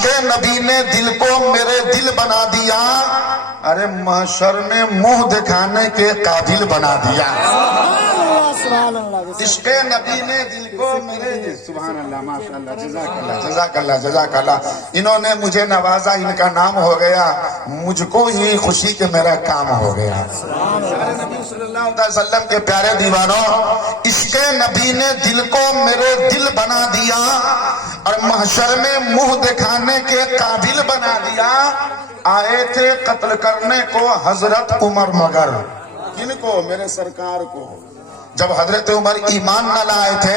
عشق نبی نے دل کو میرے دل بنا دیا، ارے محشر میں منہ دکھانے کے قابل بنا دیا۔ عشق نبی نے دل کو میرے دل، سبحان اللہ، ماشاء اللہ، جزاک اللہ، جزاک اللہ، جزاک اللہ۔ انہوں نے مجھے نوازا، ان کا نام ہو گیا، مجھ کو ہی خوشی کہ میرا کام ہو گیا۔ نبی صلی اللہ علیہ وسلم کے پیارے دیوانوں، عشق نبی نے دل کو میرے دل بنا دیا اور محشر میں منہ دکھانے کے قابل بنا دیا۔ آئے تھے قتل کرنے کو حضرت عمر، مگر کن کو؟ میرے سرکار کو۔ جب حضرت عمر ایمان نہ لائے تھے،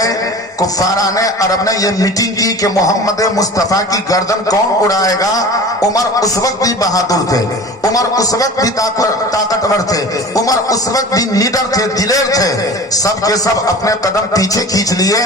کفاران عرب نے یہ میٹنگ کی کہ محمد مصطفیٰ کی گردن کون اڑائے گا۔ عمر اس وقت بھی بہادر تھے، عمر اس وقت بھی طاقتور تھے، عمر اس وقت بھی لیڈر تھے، دلیر تھے۔ سب کے سب اپنے قدم پیچھے کھینچ لیے۔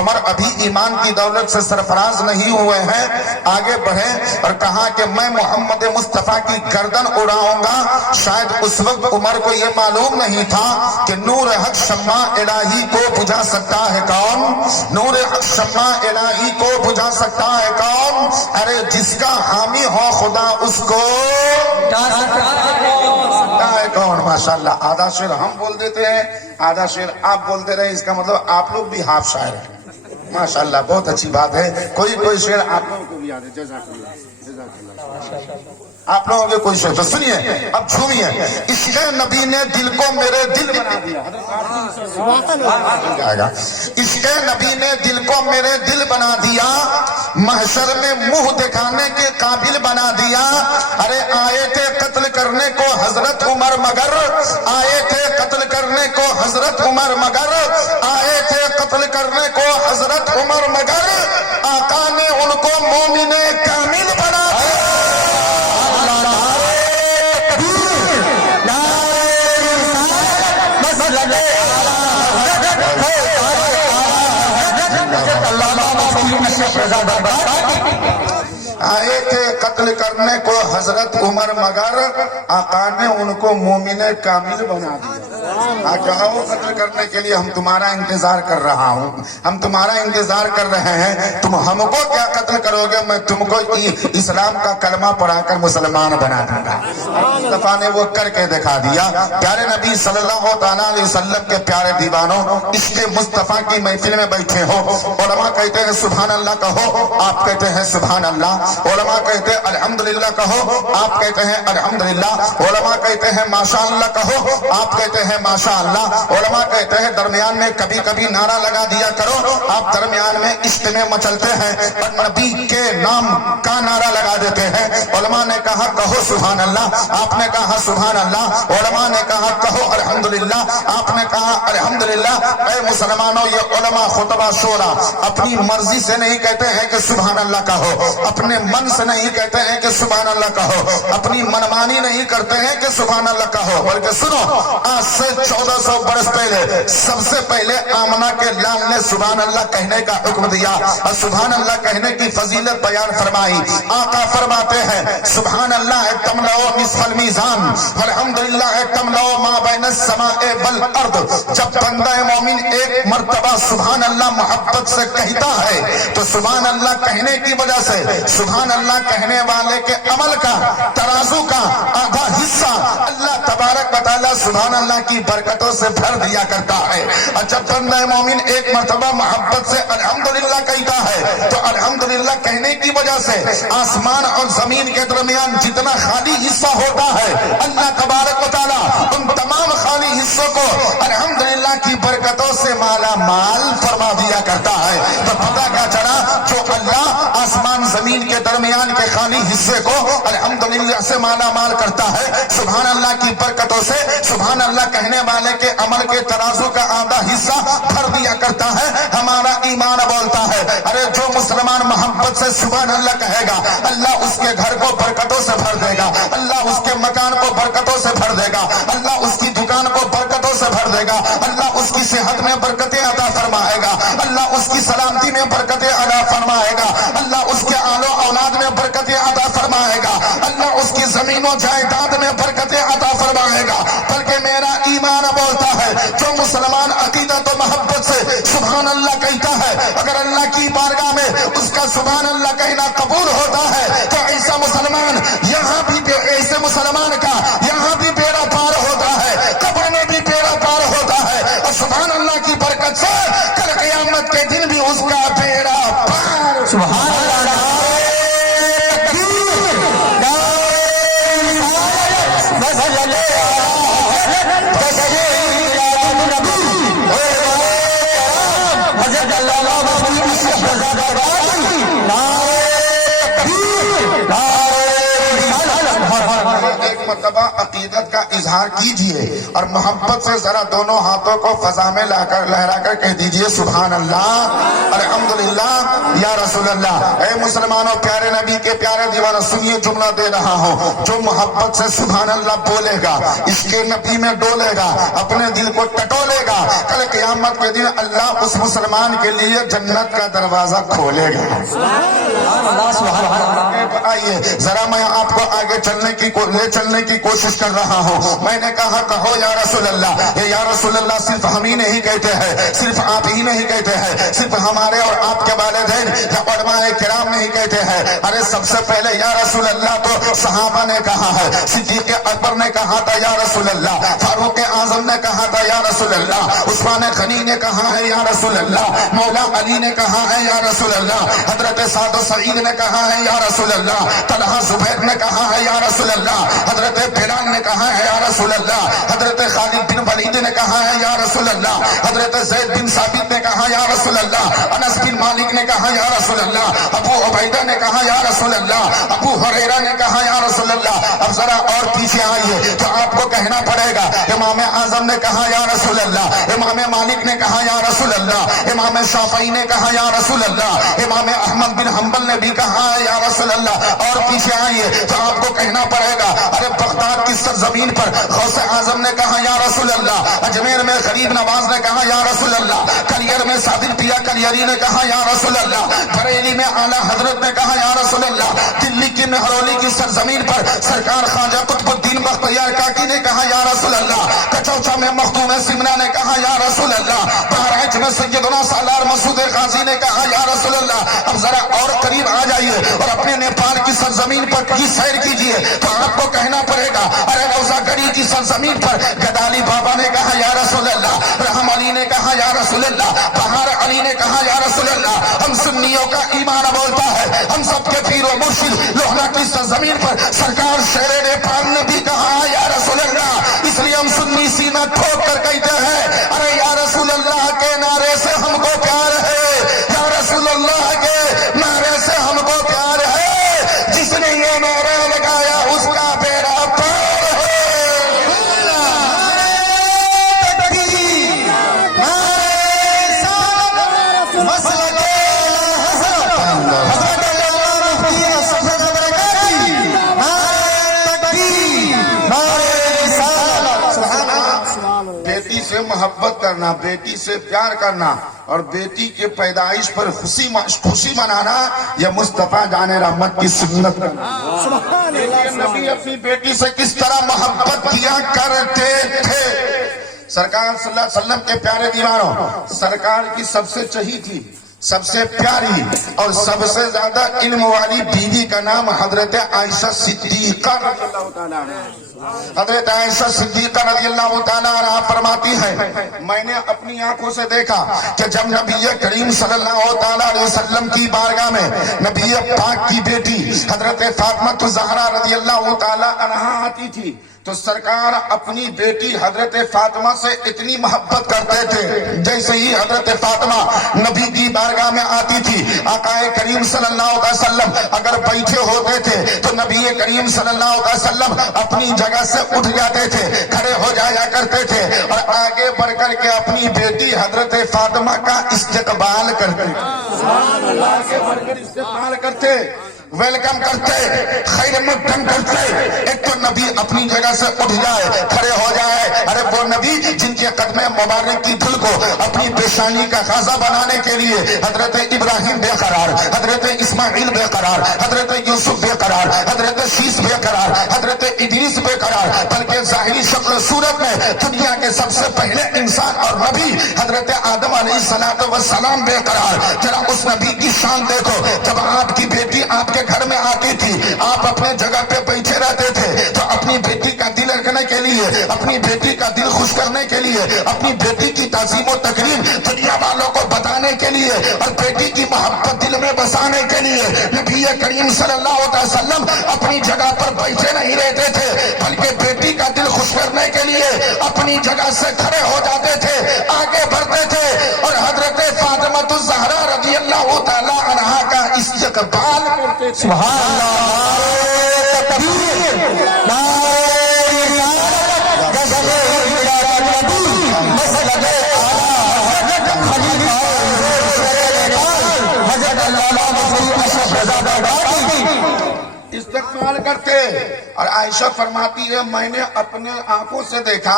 عمر ابھی ایمان کی دولت سے سرفراز نہیں ہوئے ہیں، آگے بڑھے اور کہا کہ میں محمد مصطفیٰ کی گردن اڑاؤں گا۔ شاید اس وقت عمر کو یہ معلوم نہیں تھا کہ نور حق شمع الہی کو بجھا سکتا ہے کون؟ نور حق شمع الہی کو بجھا سکتا ہے کون؟ ارے جس کا حامی ہو خدا اس کو سکتا ہے کون؟ ماشاءاللہ۔ آدھا شعر ہم بول دیتے ہیں، آدھا شعر آپ بولتے رہے، اس کا مطلب آپ لوگ بھی ہاف شاعر ہیں۔ ماشاءاللہ، بہت اچھی بات ہے۔ کوئی شعر آپ لوگوں کو بھی یاد ہے؟ جزاک اللہ، جزاک اللہ۔ آپ لوگوں کے کوئی شعر تو سنیے، اب جھومیے۔ عشق نبی نے دل کو میرے دل بنا دیا، عشق نبی نے دل کو میرے دل بنا دیا، محشر میں منہ دکھانے کے قابل بنا دیا۔ ارے آئے تھے قتل کرنے کو حضرت عمر، مگر آئے تھے قتل کرنے کو حضرت عمر، مگر آئے تھے قتل کرنے کو حضرت عمر، مگر آقا نے ان کو مومن کامل بنا دیا۔ آئے تھے قتل کرنے کو حضرت عمر، مگر آقا نے ان کو مومن کامل بنا دیا۔ کہو قتل کرنے کے لیے ہم تمہارا انتظار کر رہا ہوں، ہم تمہارا انتظار کر رہے ہیں، تم ہم کو کیا قتل کرو گے؟ میں تم کو اسلام کا کلمہ پڑھا کر مسلمان بنا دوں گا۔ مصطفیٰ نے وہ کر کے دکھا دیا۔ پیارے نبی صلی اللہ علیہ وسلم کے پیارے دیوانوں، اس کے مصطفیٰ کی محفل میں بیٹھے ہو، علماء کہتے ہیں سبحان اللہ کہو، آپ کہتے ہیں سبحان اللہ۔ علماء کہتے ہیں الحمدللہ کہو، آپ کہتے ہیں الحمدللہ۔ علماء کہتے ہیں ماشاء اللہ کہو، آپ کہتے ہیں ماشاء اللہ۔ علماء کہتے ہیں درمیان میں کبھی کبھی نعرہ لگا دیا کرو، آپ درمیان میں عشق میں مچلتے ہیں اور نبی کے نام کا نعرہ لگا دیتے ہیں۔ علماء نے کہا کہو سبحان اللہ، آپ نے کہا سبحان اللہ۔ علماء نے کہا کہو الحمدللہ، آپ نے کہا الحمدللہ۔ اے مسلمانوں، یہ علماء خطبہ شورا اپنی مرضی سے نہیں کہتے ہیں کہ سبحان اللہ کہو، اپنے من سے نہیں کہتے ہیں کہ سبحان اللہ کہو، اپنی منمانی نہیں کرتے ہیں کہ سبحان اللہ کہو، بلکہ سنو، آج سے 1400 برس پہلے سب سے پہلے آمنہ کے لال نے سبحان اللہ کہنے کا حکم دیا اور سبحان اللہ کہنے کی فضیلت بیان فرمائی۔ آقا فرماتے ہیں سبحان اللہ تملأ نصف المیزان والحمدللہ تملأ ما بین السماء والارض۔ جب بندہ مومن ایک مرتبہ سبحان اللہ محبت سے کہتا ہے تو سبحان اللہ کہنے کی وجہ سے سبحان اللہ کہنے والے کے عمل کا ترازو کا آدھا حصہ اللہ تبارک و تعالی سبحان اللہ کی برکتوں سے بھر دیا کرتا ہے۔ اور جب بندہ مومن ایک مرتبہ محبت سے الحمدللہ کہتا ہے تو الحمدللہ کہنے کی وجہ سے آسمان اور زمین کے درمیان جتنا خالی حصہ ہوتا ہے اللہ تبارک و تعالی ان تمام خالی حصوں کو الحمدللہ کی برکتوں سے مالا مال فرما دیا کرتا ہے۔ تو پتہ کیا چلا، جو اللہ آسمان زمین کے درمیان کے خالی حصے کو الحمدللہ سے مالا مال کرتا ہے، سبحان اللہ کی برکتوں سے سبحان اللہ کہنے والے کے عمل کے ترازو کا آدھا حصہ بھر دیا کرتا ہے۔ ہمارا ایمان بولتا ہے ارے جو مسلمان محبت سے سبحان اللہ کہے گا اللہ اس کے گھر کو برکتوں سے بھر دے گا، اللہ اس کے مکان کو برکتوں سے بھر دے گا، اللہ اس کی دکان کو برکتوں سے بھر دے گا، اللہ اس کی صحت میں برکتیں عطا فرمائے گا، اللہ اس کی سلامتی میں برکتیں عطا فرمائے گا، اللہ اس کے آل و اولاد میں برکتیں عطا فرمائے گا، اللہ اس کی زمین و جائیداد میں برکتیں عطا فرمائے گا۔ بلکہ میرا ایمان بولتا ہے جو مسلمان عقیدت و محبت سے سبحان اللہ کہتا ہے، اگر اللہ کی بارگاہ میں اس کا سبحان اللہ کہنا قبول ہوتا ہے مسلمان کا یہاں بھی بیڑا پار ہوتا ہے، قبر میں بھی بیڑا پار ہوتا ہے، اور سبحان اللہ کی برکت سے کل قیامت کے دن بھی اس کا بیڑا پار. سبحان اللہ. مرتبہ عقیدت کا اظہار کیجئے اور محبت سے ذرا دونوں ہاتھوں کو فضا میں لہرا کر کہہ دیجئے سبحان اللہ، الحمدللہ، یا رسول اللہ. اے مسلمانوں، پیارے نبی کے پیارے دیوانوں، سنیے جملہ دے رہا ہوں. جو محبت سے سبحان اللہ بولے گا، اس کے نبی میں ڈولے گا، اپنے دل کو ٹٹولے گا، کل قیامت کے دن اللہ اس مسلمان کے لیے جنت کا دروازہ کھولے گا. آئیے ذرا میں آپ کو آگے لے چلنے کی کوشش کر رہا ہوں. میں نے کہا کہو یا رسول اللہ. یہ یا رسول اللہ صرف ہم ہی نہیں کہتے ہیں، صرف آپ ہی نہیں کہتے ہیں، صرف ہمارے اور آپ کے والدین یا علماء کرام نہیں کہتے ہیں. ارے سب سے پہلے یا رسول اللہ تو صحابہ نے کہا ہے. صدیق اکبر نے کہا تھا یا رسول اللہ، فاروق اعظم نے کہا تھا یا رسول اللہ، عثمان غنی نے کہا ہے یا رسول اللہ، مولا علی نے کہا ہے یا رسول اللہ، حضرت سعد و سعید نے کہا ہے یا رسول اللہ، طلحہ زبیر نے کہا ہے یا رسول اللہ، حضرت بلال نے کہا ہے یا رسول اللہ، حضرت خالد بن ولید نے کہا ہے یا رسول اللہ، حضرت زید بن ثابت نے کہا یا رسول اللہ، انس بن مالک نے کہا یا رسول اللہ، ابو عبیدہ نے کہا یا رسول اللہ، ابو ہریرہ نے کہا یا رسول اللہ. اب ذرا اور پیچھے آئیے تو آپ کو کہنا پڑے گا امام اعظم نے کہا یا رسول اللہ، امام مالک نے کہا یا رسول اللہ، امام شافعی نے کہا یا رسول اللہ، امام احمد بن حنبل نے بھی کہا ہے یا رسول اللہ. اور پیچھے آئیے تو آپ کو کہنا پڑے گا ارے بغداد کی سرزمین پر غوث اعظم نے کہا یا رسول اللہ، اجمیر میں غریب نواز نے کہا یا رسول اللہ، کلیر میں صادق پیا کلیری نے کہا یا رسول اللہ، بریلی میں اعلیٰ حضرت نے کہا یا رسول اللہ، دلی کی مہرولی کی سرزمین پر سرکار خواجہ قطب الدین بختیار کاکی نے کہا یا رسول اللہ، کچوچا میں مخدوم سمنا نے کہا یا رسول اللہ، بہرائچ میں سیدنا سالار مسعود غازی نے کہا یا رسول اللہ. اب ذرا اور قریب آ جائیے اور اپنے نیپال کی سرزمین پر کی سیر کیجیے تو آپ کو کہنا پڑے گا ارے روزہ گڑی کی سرزمین پر گدالی بابا نے کہا یا رسول اللہ، رحم علی نے کہا یا رسول اللہ، بہار علی نے کہا یا رسول اللہ. ہم سنیوں کا ایمان بولتا ہے، ہم سب کے پیر و مرشد لوہنا کی سرزمین پر سرکار شیر نیپال نے بھی کہا یا رسول اللہ. اس لیے ہم سنی سینہ ٹھوک کر کہتے ہیں ارے یا رسول اللہ کے نعرے سے ہم کو پیار ہے، یا رسول اللہ کے نعرے سے ہم کو پیار ہے، جس نے یہ نعرہ لگایا اس کا بیڑا پار ہے. بیٹی سے محبت کرنا، بیٹی سے پیار کرنا اور بیٹی کے پیدائش پر خوشی منانا یہ مصطفیٰ جان رحمت کی سنت کرنا. نبی اپنی بیٹی سے کس طرح محبت کیا کرتے تھے. سرکار صلی اللہ علیہ وسلم کے پیارے دیوانوں، سرکار کی سب سے چہی تھی، سب سے پیاری اور سب سے زیادہ علم والی بیوی کا نام حضرت عائشہ صدیقہ رضی اللہ تعالیٰ عنہ. حضرت عائشہ صدیقہ رضی اللہ تعالیٰ عنہ فرماتی ہے میں نے اپنی آنکھوں سے دیکھا کہ جب نبی کریم صلی اللہ تعالیٰ علیہ وسلم کی بارگاہ میں نبی پاک کی بیٹی حضرت فاطمہ زہرا رضی اللہ تعالیٰ عنہ آتی تھی تو سرکار اپنی بیٹی حضرت فاطمہ سے اتنی محبت کرتے تھے جیسے ہی حضرت فاطمہ نبی کی بارگاہ میں آتی تھی آقا کریم صلی اللہ علیہ وسلم اگر بیٹھے ہوتے تھے تو نبی کریم صلی اللہ علیہ وسلم اپنی جگہ سے اٹھ جاتے تھے، کھڑے ہو جایا کرتے تھے اور آگے بڑھ کر کے اپنی بیٹی حضرت فاطمہ کا استقبال کرتے، آگے بڑھ کر استقبال کرتے، ویلکم کرتے، خیر مقدم کرتے. ایک تو نبی اپنی جگہ سے اٹھ جائے، کھڑے ہو جائے، ارے وہ نبی جن کے قدم مبارک کی دھول کو اپنی پیشانی کا غازہ بنانے کے لیے حضرت ابراہیم بے قرار، حضرت اسماعیل بے قرار، حضرت یوسف بے قرار، حضرت شیس بے قرار، حضرت ادریس بے قرار، بلکہ ظاہری شکل صورت میں دنیا کے سب سے پہلے انسان اور نبی حضرت آدم علیہ السلام بے قرار. ذرا اس نبی کی شان دیکھو، جب آپ کی بیٹی آپ کے گھر میں آتی تھی آپ اپنے جگہ پہ بیٹھے رہتے تھے تو اپنی کرنے کے لیے، اپنی بیٹی کا دل خوش کرنے کے لیے، اپنی بیٹی کی تعظیم و تکریم دنیا والوں کو بتانے کے لیے اور بیٹی کی محبت دل میں بسانے کے لیے نبی کریم صلی اللہ علیہ وسلم اپنی جگہ پر بیٹھے نہیں رہتے تھے، بلکہ بیٹی کا دل خوش کرنے کے لیے اپنی جگہ سے کھڑے ہو جاتے تھے، آگے بڑھتے تھے اور حضرت فاطمہ الزہرا رضی اللہ تعالی عنہا کا استقبال کرتے تھے۔ سبحان اللہ، تکبیر، استقبال کرتے۔ اور عائشہ فرماتی ہے میں نے اپنے آنکھوں سے دیکھا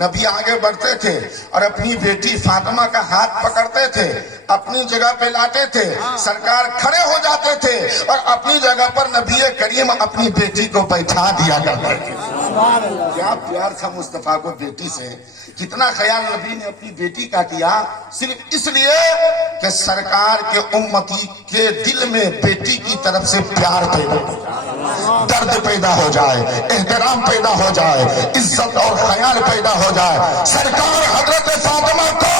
نبی آگے بڑھتے تھے اور اپنی بیٹی فاطمہ کا ہاتھ پکڑتے تھے، اپنی جگہ پہ لاتے تھے، سرکار کھڑے ہو جاتے تھے اور اپنی جگہ پر نبی کریم اپنی بیٹی کو بیٹھا دیا کرتے تھے۔ کیا پیار تھا مصطفیٰ کو بیٹی سے، کتنا خیال نبی نے اپنی بیٹی کا کیا، صرف اس لیے کہ سرکار کے امتی کے دل میں بیٹی کی طرف سے پیار پیدا ہو جائے، درد پیدا ہو جائے، احترام پیدا ہو جائے، عزت اور خیال پیدا ہو جائے۔ سرکار حضرت فاطمہ کو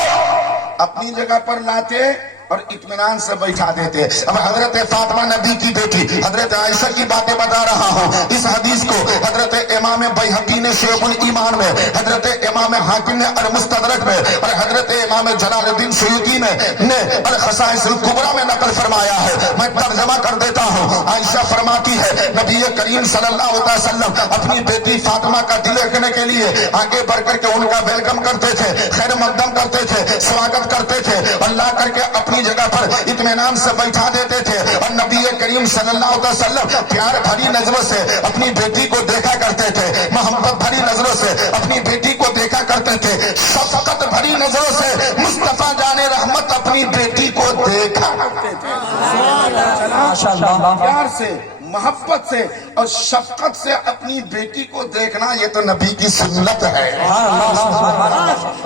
اپنی جگہ پر لاتے اور اطمینان سے بیٹھا دیتے۔ اب حضرت فاطمہ نبی کی بیٹی حضرت عائشہ کی باتیں بتا رہا ہوں، اس حدیث کو حضرت امام بیہقی نے شعب الایمان میں، حضرت امام حاکم نے المستدرک میں اور حضرت امام جلال الدین سیوطی نے الخصائص الکبریٰ میں نقل فرمایا ہے۔ میں ترجمہ کر دیتا ہوں۔ عائشہ فرماتی ہے نبی کریم صلی اللہ علیہ وسلم اپنی بیٹی فاطمہ کا دل رکھنے کے لیے آگے بڑھ کر کے ان کا ویلکم کرتے تھے، خیر مقدم کرتے تھے، سواگت کرتے تھے اور لا کر کے اپنی جگہ پر اطمینان سے بیٹھا دیتے تھے اور نبی کریم صلی اللہ علیہ وسلم پیار بھری نظروں سے اپنی بیٹی کو دیکھا کرتے تھے، محبت بھری نظروں سے اپنی بیٹی کو دیکھا کرتے تھے، شفقت بھری نظروں سے مصطفیٰ جان رحمت اپنی بیٹی کو دیکھا کرتے تھے۔ پیار سے، محبت سے اور شفقت سے اپنی بیٹی کو دیکھنا یہ تو نبی کی سنت ہے۔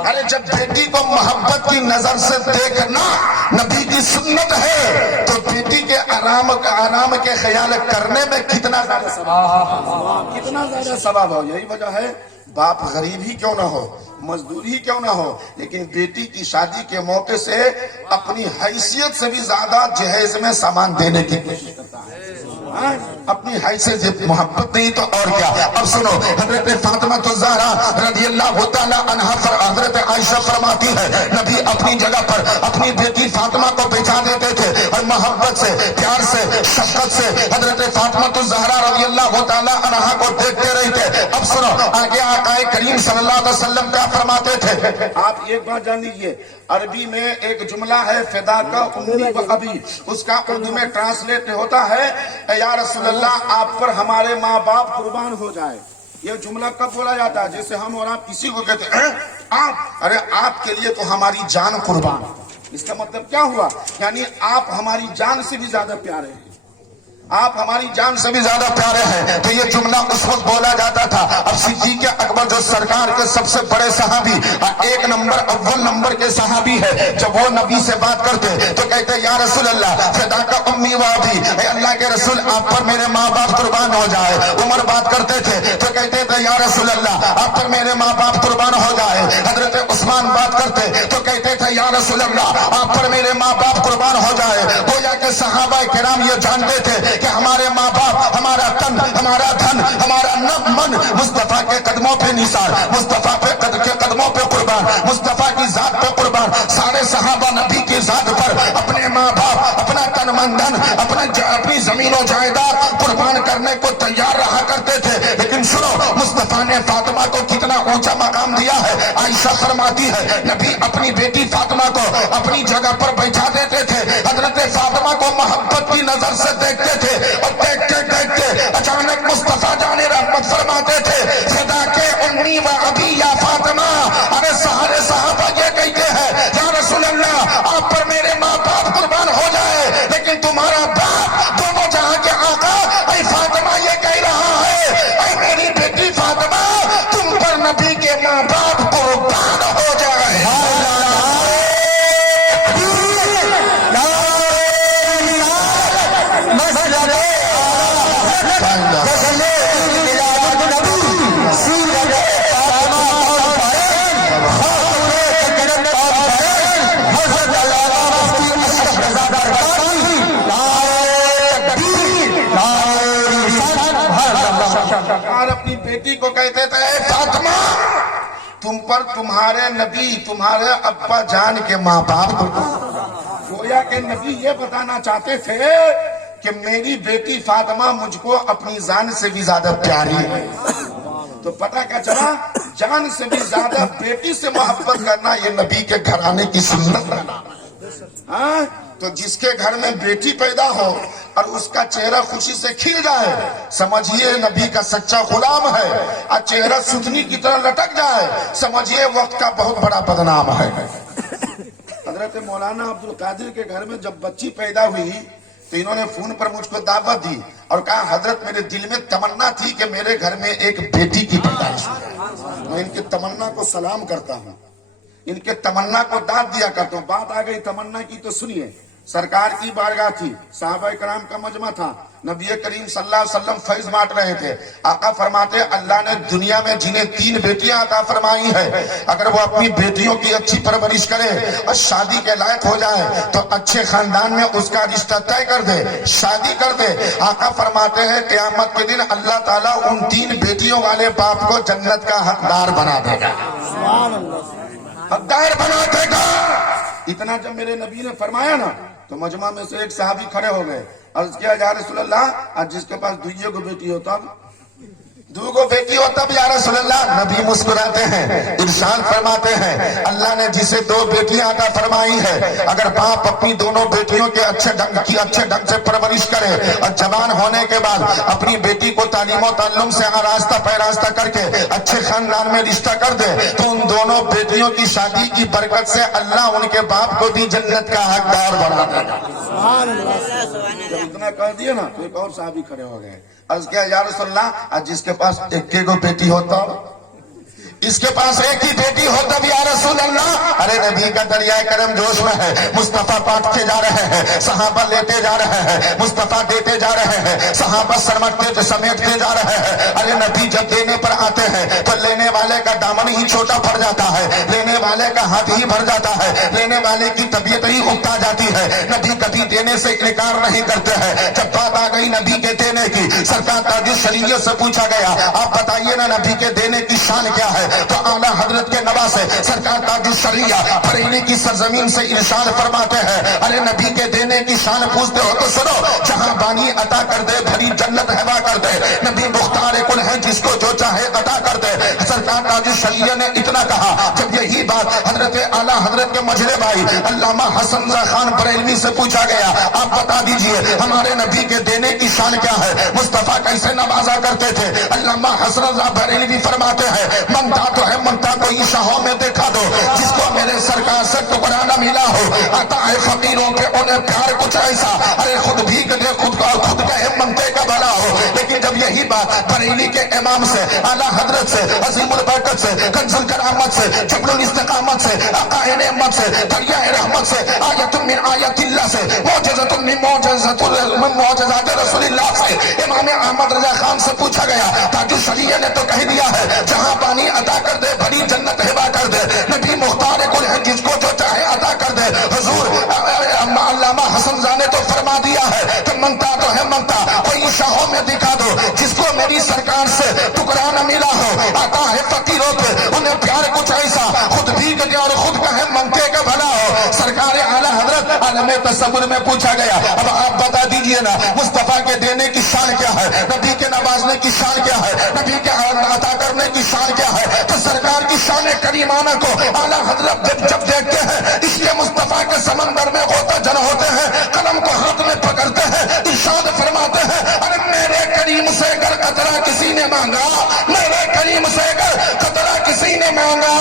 ارے جب بیٹی کو محبت کی نظر سے دیکھنا نبی کی سنت ہے تو بیٹی کے آرام کے خیال کرنے میں کتنا زیادہ ثواب ہو۔ یہی وجہ ہے باپ غریب ہی کیوں نہ ہو، مزدور ہی کیوں نہ ہو، لیکن بیٹی کی شادی کے موقع سے اپنی حیثیت سے بھی زیادہ جہیز میں سامان دینے کی کوشش کرتا ہے۔ اپنی حیثیت محبت نہیں تو اور کیا۔ اب سنو حضرت فاطمہ الزہرا رضی اللہ تعالی عنہا پر حضرت عائشہ فرماتی ہے نبی اپنی جگہ پر اپنی بیٹی فاطمہ کو بچا دیتے تھے اور محبت سے، پیار سے، شفقت سے حضرت فاطمہ الزہرا رضی اللہ تعالی عنہا کو دیکھتے رہتے۔ اب سنو آگے آقا کریم صلی اللہ علیہ وسلم کیا فرماتے تھے۔ آپ ایک بات جان لیجئے، عربی میں ایک جملہ ہے فدا کا امی و ابی، اس کا اردو میں ٹرانسلیٹ ہوتا ہے یا رسول اللہ آپ پر ہمارے ماں باپ قربان ہو جائے۔ یہ جملہ کب بولا جاتا ہے؟ جیسے ہم اور آپ کسی کو کہتے ہیں آپ، ارے آپ کے لیے تو ہماری جان قربان۔ اس کا مطلب کیا ہوا؟ یعنی آپ ہماری جان سے بھی زیادہ پیارے ہیں، آپ ہماری جان سے بھی زیادہ پیارے ہیں۔ تو یہ جملہ اس وقت بولا جاتا تھا۔ اب صدیق اکبر جو سرکار کے سب سے بڑے صحابی، ایک نمبر اول نمبر کے صحابی ہے، جب وہ نبی سے بات کرتے تو کہتے یا رسول اللہ فدا کا امی و ابی، اے اللہ کے رسول آپ پر میرے ماں باپ قربان ہو جائے۔ عمر بات کرتے تھے تو کہتے تھے یا رسول اللہ آپ پر میرے ماں باپ قربان ہو جائے۔ حضرت عثمان بات کرتے تو کہتے تھے یا رسول اللہ آپ پر میرے ماں باپ قربان ہو جائے۔ گویا کہ صحابہ کرام یہ جانتے تھے کہ ہمارے ماں باپ، ہمارا تن، ہمارا دھن، ہمارا من مصطفیٰ کے قدموں پہ نثار، مصطفیٰ کے قدموں پہ قربان، مصطفیٰ کی ذات پہ قربان۔ سارے صحابہ نبی کی ذات پر اپنے ماں باپ، اپنا تن من دھن، اپنی زمین و جائیداد قربان کرنے کو تیار رہا کرتے تھے۔ لیکن سنو مصطفیٰ نے فاطمہ کو کتنا اونچا مقام دیا ہے۔ عائشہ فرماتی ہے نبی اپنی بیٹی فاطمہ کو اپنی جگہ پر بیٹھا دیتے تھے، حضرت فاطمہ کو محبت کی نظر سے دیکھتے تھے اور دیکھتے دیکھتے اچانک مصطفیٰ جان رحمت فرماتے تھے فدا کے امی و ابی یا فاطمہ۔ ارے سارے صحابہ یہ کہتے ہیں یا رسول اللہ آپ پر میرے ماں باپ قربان ہو جائے، لیکن تمہارا باپ دونوں جہاں کے آقا اے فاطمہ یہ کہہ رہا ہے اے میری بیٹی فاطمہ تم پر نبی کے ماں باپ قربان ہو جائے۔ بس بیٹی کو کہتے تھے اے فاطمہ تم پر تمہارے نبی تمہارے ابا جان کے ماں باپ کو گویا کہ نبی یہ بتانا چاہتے تھے کہ میری بیٹی فاطمہ مجھ کو اپنی جان سے بھی زیادہ پیاری ہے. تو پتہ کیا چلا جان سے بھی زیادہ بیٹی سے محبت کرنا یہ نبی کے گھرانے کی سنت ہے. ہاں تو جس کے گھر میں بیٹی پیدا ہو اور اس کا چہرہ خوشی سے کھل جائے سمجھیے نبی کا سچا غلام ہے. اور چہرہ ستنی کی طرح لٹک جائے سمجھیے وقت کا بہت بڑا بدنام ہے. حضرت مولانا عبد القادر کے گھر میں جب بچی پیدا ہوئی تو انہوں نے فون پر مجھ کو دعوت دی اور کہا حضرت میرے دل میں تمنا تھی کہ میرے گھر میں ایک بیٹی کی پیدائش ہو. میں ان کی تمنا کو سلام کرتا ہوں, ان کے تمنا کو داد دیا کرتا ہوں. بات آ گئی تمنا کی تو سنیے. سرکار کی بارگاہ تھی, صحابہ کرام کا مجمع تھا, نبی کریم صلی اللہ علیہ وسلم فیض بانٹ رہے تھے. آقا فرماتے اللہ نے دنیا میں جنہیں 3 بیٹیاں عطا فرمائی ہے اگر وہ اپنی بیٹیوں کی اچھی پرورش کرے اور شادی کے لائق ہو جائے تو اچھے خاندان میں اس کا رشتہ طے کر دے, شادی کر دے. آقا فرماتے ہیں قیامت کے دن اللہ تعالیٰ ان 3 بیٹیوں والے باپ کو جنت کا حقدار بنا دے گا, حقدار بنا دے گا. اتنا جب میرے نبی نے فرمایا نا تو مجمع میں سے ایک صحابی کھڑے ہو گئے. عرض کیا یا رسول اللہ آج جس کے پاس دوئیے کو بیٹی ہوتا دو کو بیٹی ہو تب یا رسول اللہ. نبی مسکراتے ہیں ارشاد فرماتے ہیں اللہ نے جسے 2 بیٹیاں عطا فرمائی ہے اگر باپ اپنی دونوں بیٹیوں کے اچھے ڈھنگ سے پرورش کرے اور جوان ہونے کے بعد اپنی بیٹی کو تعلیم و تعلم سے آراستہ پیراستہ کر کے اچھے خاندان میں رشتہ کر دے تو ان دونوں بیٹیوں کی شادی کی برکت سے اللہ ان کے باپ کو بھی جنت کا حقدار بنا دے گا. جب اتنا کہہ دیا نا تو ایک اور صحابی کھڑے ہو گئے. عرض کیا یا رسول اللہ آج جس کے پاس ایک بیٹی ہوتا اس کے پاس ایک ہی بیٹی ہوتا بھی یا رسول اللہ. ارے نبی کا دریائے کرم جوش میں ہے, مصطفیٰ بانٹتے جا رہے ہیں, صحابہ لیتے جا رہے ہیں, مصطفیٰ دیتے جا رہے ہیں, صحابہ سمیٹتے جا رہے ہیں. ارے نبی جب دینے پر آتے ہیں تو لینے والے کا دامن ہی چھوٹا پڑ جاتا ہے, لینے والے کا ہاتھ ہی بھر جاتا ہے, لینے والے کی طبیعت ہی اکتا جاتی ہے. نبی کبھی دینے سے انکار نہیں کرتے ہیں. جب بات آ گئی نبی کے دینے کی سرکار تاج شریعت سے پوچھا گیا آپ بتائیے نا نبی کے دینے کی شان کیا ہے تو اعلیٰ حضرت کے نواسے سرکار تاج الشریعہ بریلی کی سرزمین سے ارشاد فرماتے ہیں ارے نبی کے دینے کی شان پوچھتے ہو تو سنو جہاں بانی عطا کر دے بھری جنت ہوا کر دے. نبی مختار کل ہے جس کو جو چاہے عطا کر دے. سرکار تاج الشریعہ نے اتنا کہا. جب یہی بات حضرت اعلیٰ حضرت کے مجلے بھائی علامہ حسن رضا خان بریلوی سے پوچھا گیا آپ بتا دیجئے ہمارے نبی کے دینے کی شان کیا ہے, مصطفیٰ کیسے نوازا کرتے تھے. علامہ حسن رضا بریلوی فرماتے ہیں منگتا تو ہے منگتا کوئی شاہوں میں دیکھا دو جس کو میرے سرکار سے ٹکڑا نہ ملا ہو. عطا ہے فقیروں کے انہیں پیار کچھ ایسا ارے خود بھیگ دے خود کہے منگتے کا بھلا ہو. لیکن جب یہی بات بریلی کے امام سے اعلیٰ حضرت سے عظیم البرکت سے کنز الکرامت سے جبل الاستقامت سے عقائد نعمت سے دریائے رحمت سے آیت من آیت اللہ سے معجزۃ من معجزات رسول اللہ سے امام احمد رضا خان سے پوچھا گیا تاج الشریعہ نے تو کہہ دیا ہے جہاں پانی عطا کر دے بڑی جنت ہبا کر دے. نبی مختار کل ہے جس کو جو چاہے عطا کر دے. حضور علامہ حسن رضا نے تو فرما دیا ہے کہ منگتا تو ہے منگتا کوئی شاہوں میں دکھا دو جس کو میری سرکار سے ٹکڑا نہ ملا ہو. عطا ہے فقیروں پہ انہیں پیار کچھ ایسا خود بھیگ دے اور خود کہے منگتے کا بھلا ہو. سرکار اعلیٰ حضرت عالم تصور میں پوچھا گیا اب آپ بتا دیجئے نا مصطفیٰ کے دینے کی شان کیا ہے, نبی کے نوازنے کی شان کیا ہے, نبی کے عطا کرنے کی شان کیا ہے. تو سرکار کی شان کریمانہ کو اعلیٰ حضرت جب دیکھتے ہیں اس لیے مصطفیٰ کے سمندر میں غوطہ جن ہوتے ہیں, قلم کو ہاتھ میں پکڑتے ہیں, ارشاد فرماتے ہیں ارے میرے کریم سے اگر قطرہ کسی نے مانگا, میرے کریم سے اگر قطرہ کسی نے مانگا